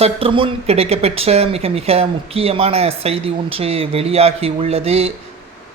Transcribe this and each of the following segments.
சற்று முன் கிடைக்கப்பெற்ற மிக மிக முக்கியமான செய்தி ஒன்று வெளியாகி உள்ளது.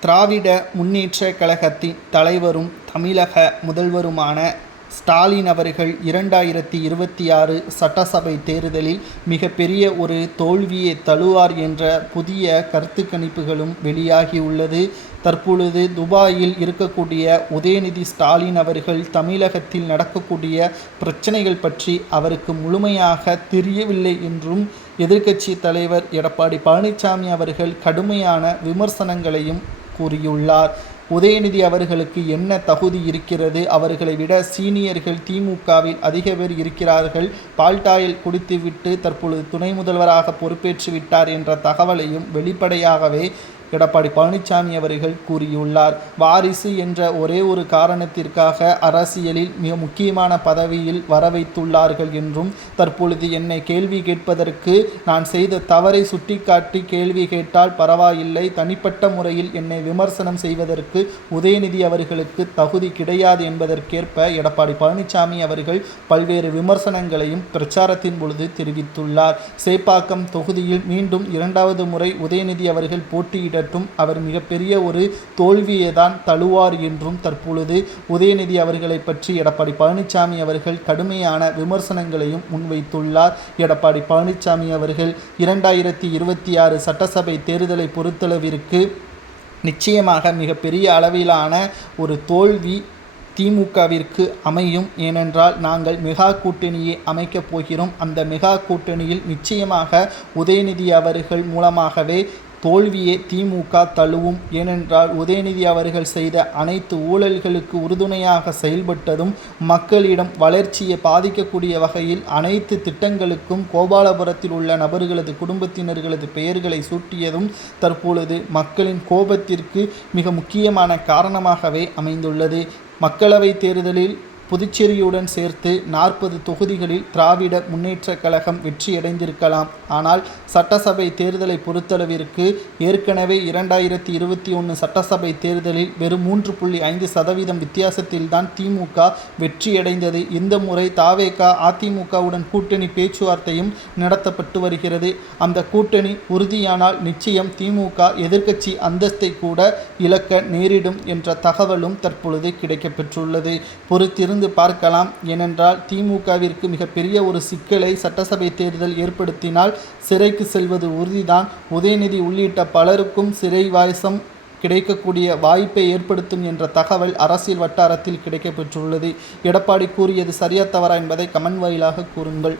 திராவிட முன்னேற்ற கழகத்தின் தலைவரும் தமிழக முதல்வருமான ஸ்டாலின் அவர்கள் 2026 சட்டசபை தேர்தலில் மிகப்பெரிய ஒரு தோல்வியை தழுவார் என்ற புதிய கருத்து கணிப்புகளும் வெளியாகியுள்ளது. தற்பொழுது துபாயில் இருக்கக்கூடிய உதயநிதி ஸ்டாலின் அவர்கள் தமிழகத்தில் நடக்கக்கூடிய பிரச்சனைகள் பற்றி அவருக்கு முழுமையாக தெரியவில்லை என்றும் எதிர்க்கட்சி தலைவர் எடப்பாடி பழனிசாமி அவர்கள் கடுமையான விமர்சனங்களையும் கூறியுள்ளார். உதயநிதி அவர்களுக்கு என்ன தகுதி இருக்கிறது? அவர்களை விட சீனியர்கள் திமுகவில் அதிக பேர் இருக்கிறார்கள். பால்டாயில் குடித்துவிட்டு தற்பொழுது துணை முதல்வராக பொறுப்பேற்று விட்டார் என்ற தகவலையும் வெளிப்படையாகவே எடப்பாடி பழனிசாமி அவர்கள் கூறியுள்ளார். வாரிசு என்ற ஒரே ஒரு காரணத்திற்காக அரசியலில் மிக முக்கியமான பதவியில் வர வைத்துள்ளார்கள் என்றும், தற்பொழுது என்னை கேள்வி கேட்பதற்கு நான் செய்த தவறை சுட்டிக்காட்டி கேள்வி கேட்டால் பரவாயில்லை, தனிப்பட்ட முறையில் என்னை விமர்சனம் செய்வதற்கு உதயநிதி அவர்களுக்கு தகுதி கிடையாது என்பதற்கேற்ப எடப்பாடி பழனிசாமி அவர்கள் பல்வேறு விமர்சனங்களையும் பிரச்சாரத்தின் பொழுது தெரிவித்துள்ளார். சேப்பாக்கம் தொகுதியில் மீண்டும் 2வது முறை உதயநிதி அவர்கள் போட்டியிட அவர் மிகப்பெரிய ஒரு தோல்வியை தான் தழுவார் என்றும் தற்பொழுது உதயநிதி அவர்களை பற்றி எடப்பாடி பழனிசாமி அவர்கள் கடுமையான விமர்சனங்களையும் முன்வைத்துள்ளார். எடப்பாடி பழனிசாமி அவர்கள் 2026 சட்டசபை தேர்தலை பொறுத்தளவிற்கு நிச்சயமாக மிகப்பெரிய அளவிலான ஒரு தோல்வி திமுகவிற்கு அமையும். ஏனென்றால் நாங்கள் மெகா கூட்டணியை அமைக்கப் போகிறோம். அந்த மெகா கூட்டணியில் நிச்சயமாக உதயநிதி அவர்கள் மூலமாகவே தோல்வியை திமுக தழுவும். ஏனென்றால் உதயநிதி அவர்கள் செய்த அனைத்து ஊழல்களுக்கு உறுதுணையாக செயல்பட்டதும், மக்களிடம் வளர்ச்சியை பாதிக்கக்கூடிய வகையில் அனைத்து திட்டங்களுக்கும் கோபாலபுரத்தில் உள்ள நபர்களது குடும்பத்தினர்களது பெயர்களை சூட்டியதும் தற்பொழுது மக்களின் கோபத்திற்கு மிக முக்கியமான காரணமாகவே அமைந்துள்ளது. மக்களவை தேர்தலில் புதுச்சேரியுடன் சேர்த்து 40 தொகுதிகளில் திராவிட முன்னேற்ற கழகம் வெற்றியடைந்திருக்கலாம். ஆனால் சட்டசபை தேர்தலை பொறுத்தளவிற்கு ஏற்கனவே 2021 சட்டசபை தேர்தலில் வெறும் 3.5% வித்தியாசத்தில்தான் திமுக வெற்றியடைந்தது. இந்த முறை தாவேக அதிமுகவுடன் கூட்டணி பேச்சுவார்த்தையும் நடத்தப்பட்டு வருகிறது. அந்த கூட்டணி உறுதியானால் நிச்சயம் திமுக எதிர்க்கட்சி அந்தஸ்தை கூட இழக்க நேரிடும் என்ற தகவலும் தற்பொழுது கிடைக்கப்பெற்றுள்ளது. பொறுத்திருந்து பார்க்கலாம். ஏனென்றால் திமுகவிற்கு மிகப்பெரிய ஒரு சிக்கலை சட்டசபை தேர்தல் ஏற்படுத்தினால் சிறைக்கு செல்வது உறுதிதான். உதயநிதி உள்ளிட்ட பலருக்கும் சிறை வாசம் கிடைக்கக்கூடிய வாய்ப்பை ஏற்படுத்தும் என்ற தகவல் அரசியல் வட்டாரத்தில் கிடைக்கப்பெற்றுள்ளது. எடப்பாடி கூறியது சரியா தவறா என்பதை கமெண்ட் வாயிலாக கூறுங்கள்.